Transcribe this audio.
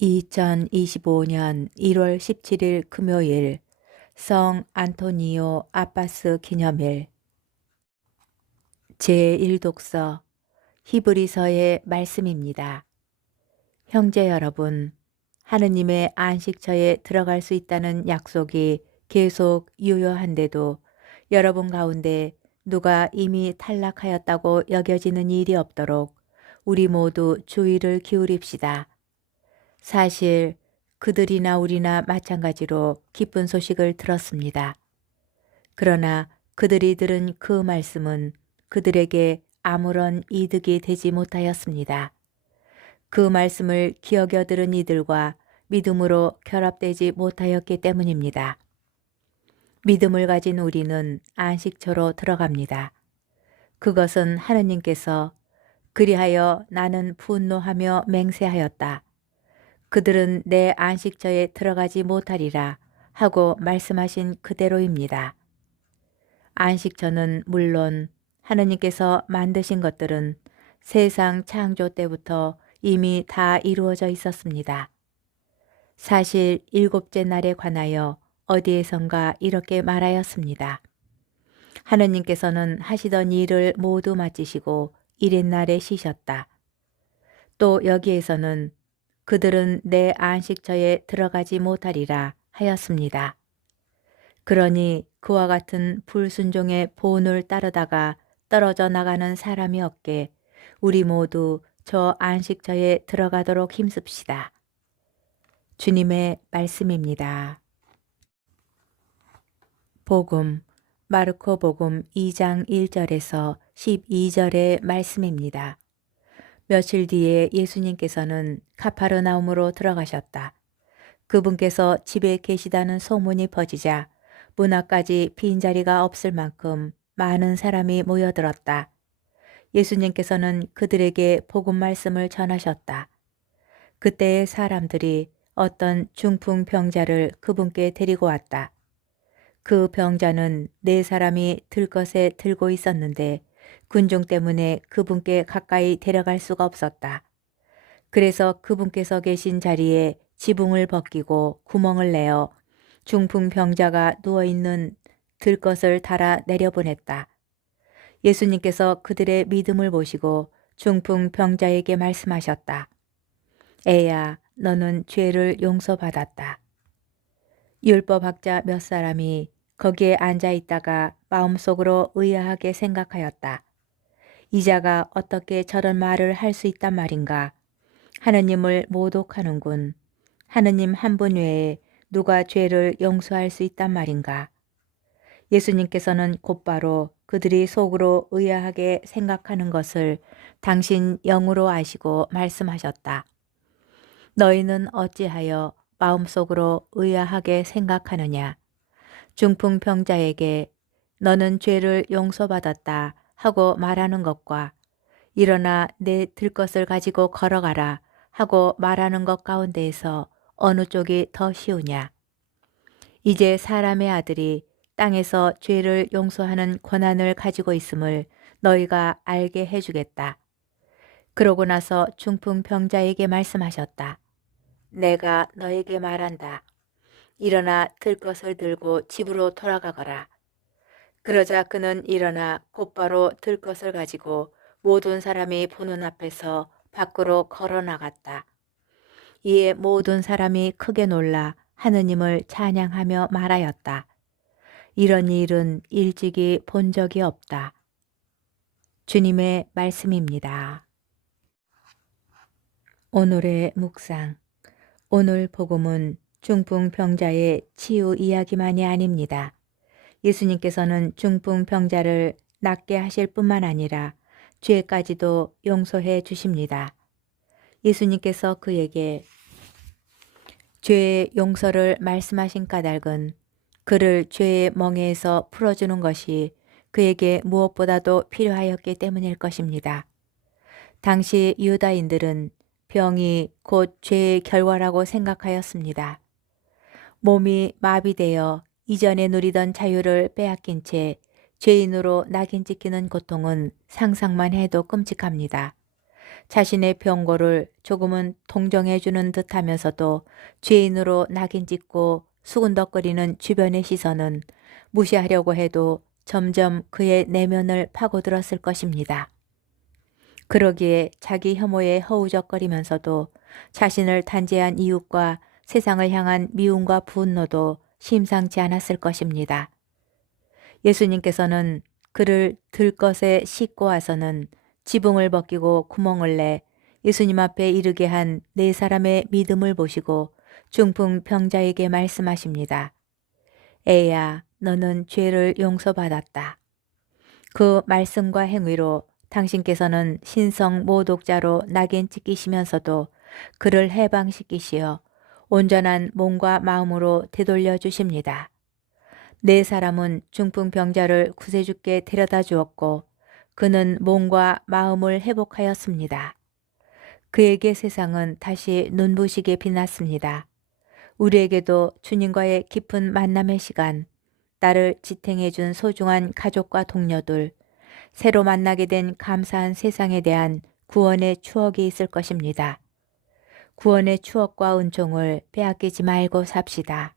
2025년 1월 17일 금요일 성 안토니오 아빠스 기념일 제1독서 히브리서의 말씀입니다. 형제 여러분, 하느님의 안식처에 들어갈 수 있다는 약속이 계속 유효한데도 여러분 가운데 누가 이미 탈락하였다고 여겨지는 일이 없도록 우리 모두 주의를 기울입시다. 사실 그들이나 우리나 마찬가지로 기쁜 소식을 들었습니다. 그러나 그들이 들은 그 말씀은 그들에게 아무런 이득이 되지 못하였습니다. 그 말씀을 기억여 들은 이들과 믿음으로 결합되지 못하였기 때문입니다. 믿음을 가진 우리는 안식처로 들어갑니다. 그것은 하느님께서 그리하여 나는 분노하며 맹세하였다. 그들은 내 안식처에 들어가지 못하리라 하고 말씀하신 그대로입니다. 안식처는 물론 하느님께서 만드신 것들은 세상 창조 때부터 이미 다 이루어져 있었습니다. 사실 일곱째 날에 관하여 어디에선가 이렇게 말하였습니다. 하느님께서는 하시던 일을 모두 마치시고 이튿날에 쉬셨다. 또 여기에서는 그들은 내 안식처에 들어가지 못하리라 하였습니다. 그러니 그와 같은 불순종의 본을 따르다가 떨어져 나가는 사람이 없게 우리 모두 저 안식처에 들어가도록 힘씁시다. 주님의 말씀입니다. 복음, 마르코 복음 2장 1절에서 12절의 말씀입니다. 며칠 뒤에 예수님께서는 가파르나움으로 들어가셨다. 그분께서 집에 계시다는 소문이 퍼지자 문 앞까지 빈자리가 없을 만큼 많은 사람이 모여들었다. 예수님께서는 그들에게 복음 말씀을 전하셨다. 그때의 사람들이 어떤 중풍 병자를 그분께 데리고 왔다. 그 병자는 4사람이 들것에 들고 있었는데 군중 때문에 그분께 가까이 데려갈 수가 없었다. 그래서 그분께서 계신 자리에 지붕을 벗기고 구멍을 내어 중풍 병자가 누워있는 들것을 달아 내려보냈다. 예수님께서 그들의 믿음을 보시고 중풍 병자에게 말씀하셨다. 애야, 너는 죄를 용서받았다. 율법학자 몇 사람이 거기에 앉아 있다가 마음속으로 의아하게 생각하였다. 이 자가 어떻게 저런 말을 할 수 있단 말인가? 하느님을 모독하는군. 하느님 한 분 외에 누가 죄를 용서할 수 있단 말인가? 예수님께서는 곧바로 그들이 속으로 의아하게 생각하는 것을 당신 영으로 아시고 말씀하셨다. 너희는 어찌하여 마음속으로 의아하게 생각하느냐? 중풍 병자에게 너는 죄를 용서받았다 하고 말하는 것과 일어나 내 들것을 가지고 걸어가라 하고 말하는 것 가운데에서 어느 쪽이 더 쉬우냐? 이제 사람의 아들이 땅에서 죄를 용서하는 권한을 가지고 있음을 너희가 알게 해주겠다. 그러고 나서 중풍 병자에게 말씀하셨다. 내가 너에게 말한다. 일어나 들것을 들고 집으로 돌아가거라. 그러자 그는 일어나 곧바로 들것을 가지고 모든 사람이 보는 앞에서 밖으로 걸어 나갔다. 이에 모든 사람이 크게 놀라 하느님을 찬양하며 말하였다. 이런 일은 일찍이 본 적이 없다. 주님의 말씀입니다. 오늘의 묵상. 오늘 복음은 중풍 병자의 치유 이야기만이 아닙니다. 예수님께서는 중풍 병자를 낫게 하실 뿐만 아니라 죄까지도 용서해 주십니다. 예수님께서 그에게 죄의 용서를 말씀하신 까닭은 그를 죄의 멍에에서 풀어주는 것이 그에게 무엇보다도 필요하였기 때문일 것입니다. 당시 유다인들은 병이 곧 죄의 결과라고 생각하였습니다. 몸이 마비되어 이전에 누리던 자유를 빼앗긴 채 죄인으로 낙인 찍히는 고통은 상상만 해도 끔찍합니다. 자신의 병고를 조금은 동정해주는 듯하면서도 죄인으로 낙인 찍고 수군덕거리는 주변의 시선은 무시하려고 해도 점점 그의 내면을 파고들었을 것입니다. 그러기에 자기 혐오에 허우적거리면서도 자신을 단죄한 이웃과 세상을 향한 미움과 분노도 심상치 않았을 것입니다. 예수님께서는 그를 들것에 싣고 와서는 지붕을 벗기고 구멍을 내 예수님 앞에 이르게 한 네 사람의 믿음을 보시고 중풍병자에게 말씀하십니다. 애야, 너는 죄를 용서받았다. 그 말씀과 행위로 당신께서는 신성 모독자로 낙인 찍히시면서도 그를 해방시키시어 온전한 몸과 마음으로 되돌려 주십니다. 네 사람은 중풍병자를 구세주께 데려다 주었고 그는 몸과 마음을 회복하였습니다. 그에게 세상은 다시 눈부시게 빛났습니다. 우리에게도 주님과의 깊은 만남의 시간, 나를 지탱해 준 소중한 가족과 동료들, 새로 만나게 된 감사한 세상에 대한 구원의 추억이 있을 것입니다. 구원의 추억과 은총을 빼앗기지 말고 삽시다.